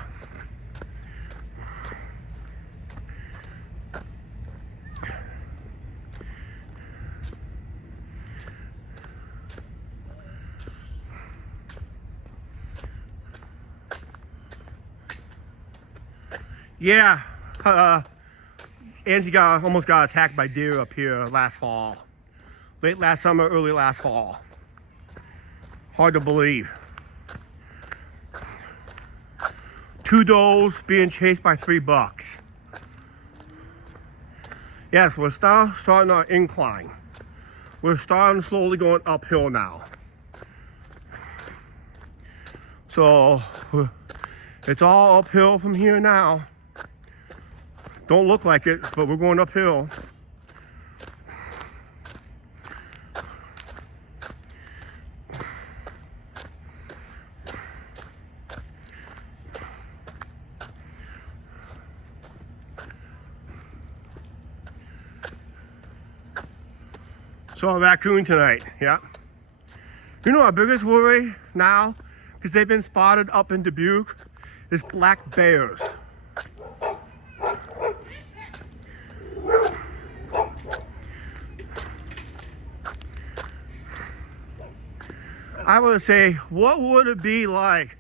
Yeah, Angie almost got attacked by deer up here last fall. Late last summer, early last fall. Hard to believe. 2 does being chased by 3 bucks. Yes, we're starting our incline. We're starting slowly going uphill now. So, it's all uphill from here now. Don't look like it, but we're going uphill. Saw a raccoon tonight, yeah. You know our biggest worry now, because they've been spotted up in Dubuque, is black bears. I would say, what would it be like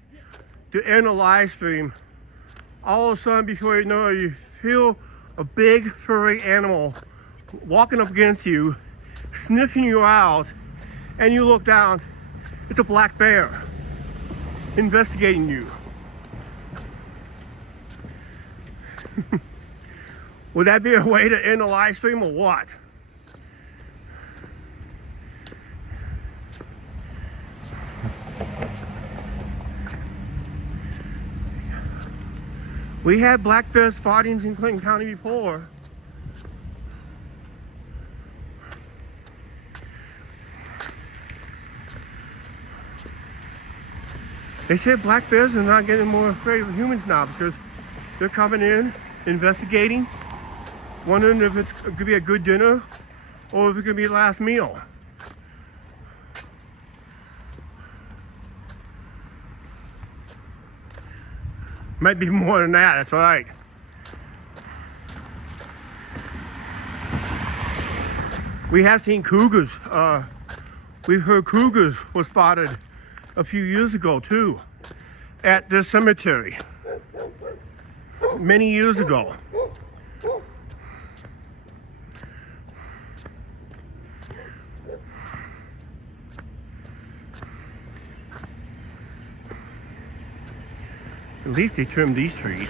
to end a live stream, all of a sudden, before you know it, you feel a big furry animal walking up against you, sniffing you out, and you look down, it's a black bear investigating you. Would that be a way to end a live stream or what? We had black bear spottings in Clinton County before. They said black bears are not getting more afraid of humans now because they're coming in, investigating, wondering if it's going to be a good dinner or if it's going to be the last meal. Might be more than that, that's right. We have seen cougars. We've heard cougars were spotted a few years ago too at this cemetery. Many years ago. At least they trimmed these trees.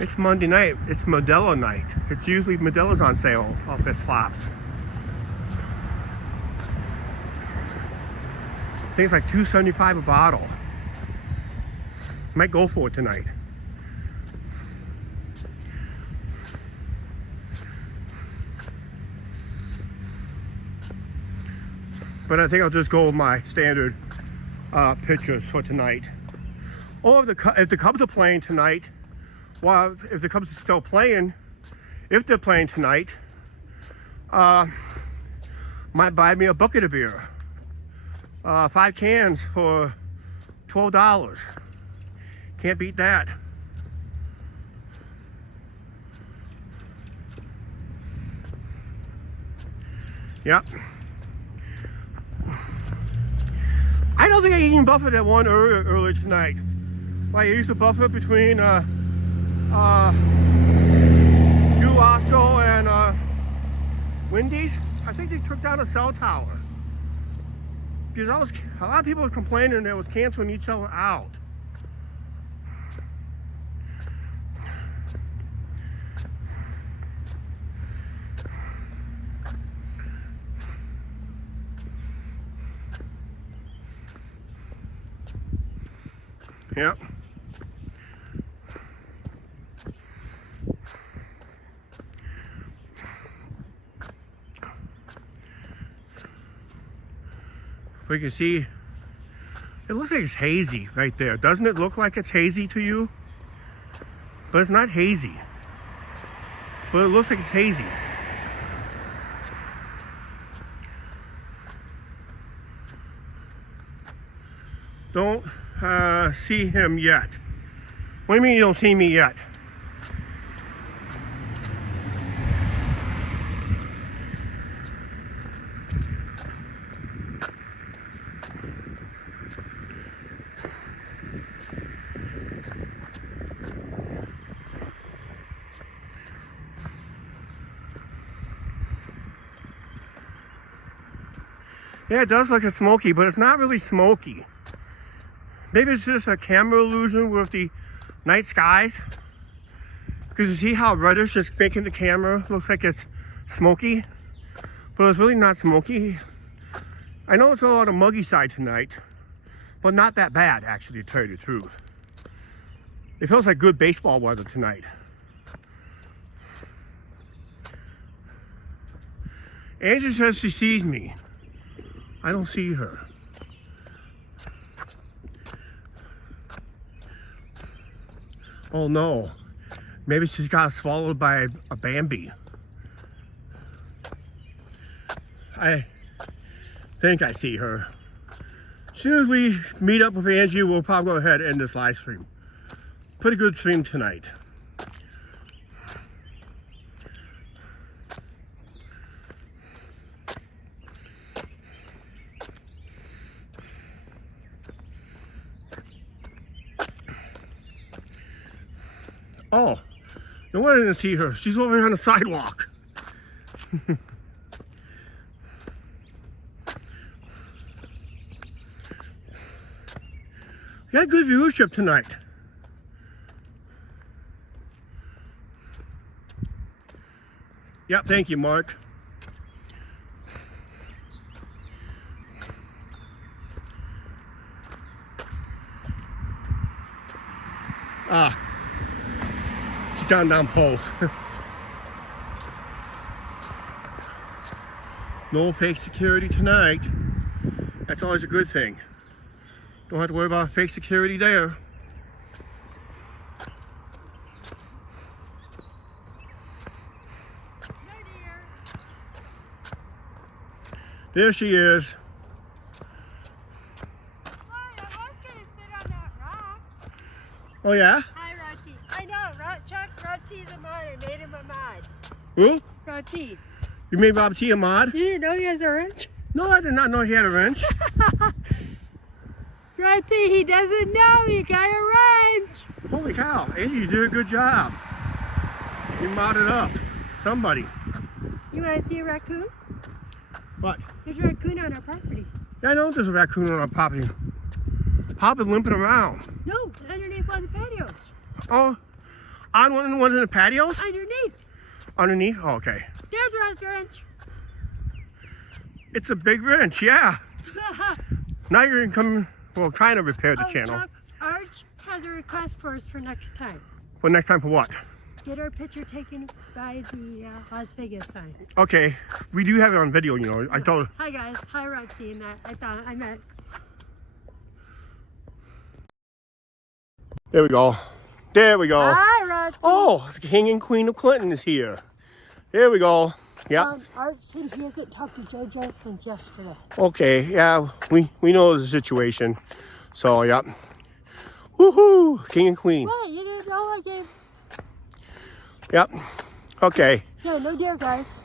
It's Monday night. It's Modelo night. It's usually Modelo's on sale up at Slops. I think it's like $2.75 a bottle. Might go for it tonight. But I think I'll just go with my standard pitchers for tonight. Or if the Cubs are playing tonight, well, if the Cubs are still playing, if they're playing tonight, might buy me a bucket of beer. 5 cans for $12. Can't beat that. Yep. I don't think I even buffered that one earlier tonight. Like I used to buffer between Hugh Osco and Wendy's. I think they took down a cell tower because a lot of people were complaining that it was canceling each other out. Yep. We can see it looks like it's hazy right there. Doesn't it look like it's hazy to you? But it's not hazy. But it looks like it's hazy. Don't see him yet. What do you mean you don't see me yet? Yeah, it does look smoky, but it's not really smoky. Maybe it's just a camera illusion with the night skies. Because you see how reddish it's making the camera looks like it's smoky, but it's really not smoky. I know it's a lot of muggy side tonight, but not that bad actually, to tell you the truth. It feels like good baseball weather tonight. Angie says she sees me. I don't see her. Oh no. Maybe she got swallowed by a Bambi. I think I see her. As soon as we meet up with Angie, we'll probably go ahead and end this live stream. Pretty good stream tonight. Oh, no wonder I didn't see her. She's over here on the sidewalk. We got good viewership tonight. Yep, thank you, Mark. She's down post. No fake security tonight. That's always a good thing. Don't have to worry about fake security there. Hi, dear. There she is. Hi, I was going to sit on that rock. Oh yeah? Hi, Rachi. I know, Chuck, Rachi's a mod. I made him a mod. Who? Rachi. You made Bob T a mod? You didn't know he has a wrench? No, I did not know he had a wrench. Rachi, he doesn't know you got a wrench. Holy cow, Angie, you did a good job. You modded up. Somebody. You want to see a raccoon? What? There's a raccoon on our property. Yeah, I know there's a raccoon on our property. Pop is limping around. No, underneath one of the patios. Oh, on one of the patios? Underneath. Underneath? Oh, okay. There's Russ' wrench. It's a big wrench, yeah. Now you're going to come, well, trying to repair the channel. Chuck, Arch has a request for us for next time. Well, next time for what? Get our picture taken by the Las Vegas sign. Okay, we do have it on video, you know. I told her. Hi guys, hi Roxy, and I thought I met. There we go. There we go. Hi Roxy. Oh, the King and Queen of Clinton is here. There we go. Yeah. Art said he hasn't talked to JoJo since yesterday. Okay, yeah, we know the situation. So, yeah. Woohoo! King and Queen. Wait, you didn't know I gave. Yep. Okay. No deer, guys.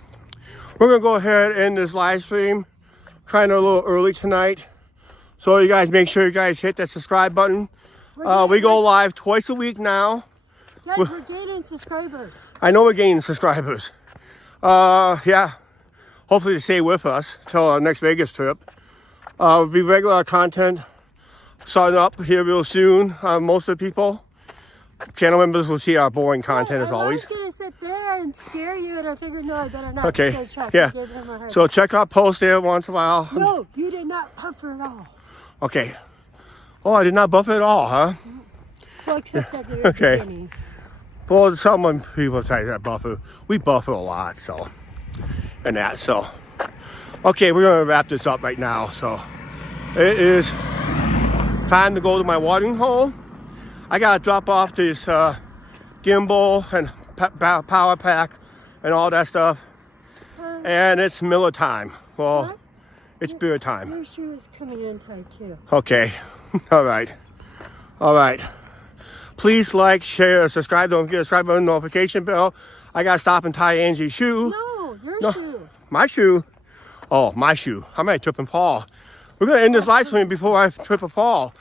We're going to go ahead and end this live stream. Kind of a little early tonight. So, you guys make sure you guys hit that subscribe button. We go live twice a week now. Guys, we're gaining subscribers. I know we're gaining subscribers. Yeah. Hopefully they stay with us till our next Vegas trip. Will be regular content starting up here real soon. Most of the people, channel members, will see our boring content as always. I was going to sit there and scare you, and I figured, no, I better not. Okay. Check. Yeah. So check our post there once in a while. No, you did not buffer at all. Okay. Oh, I did not buffer at all, huh? Well, except at the Okay. beginning. Well, some people say that buffer. We buffer a lot, so. And that, so. Okay, we're going to wrap this up right now. So, it is time to go to my watering hole. I got to drop off this gimbal and power pack and all that stuff. And it's Miller time. Well, Huh? it's beer time. Your shoe is coming in tight, too. Okay. All right. All right. Please like, share, subscribe. Don't forget to subscribe on the notification bell. I got to stop and tie Angie's shoe. No, your shoe. My shoe. Oh, my shoe. I might trip and fall. We're going to end this live stream before I trip and fall.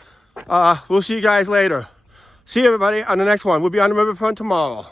We'll see you guys later. See everybody on the next one. We'll be on the riverfront tomorrow.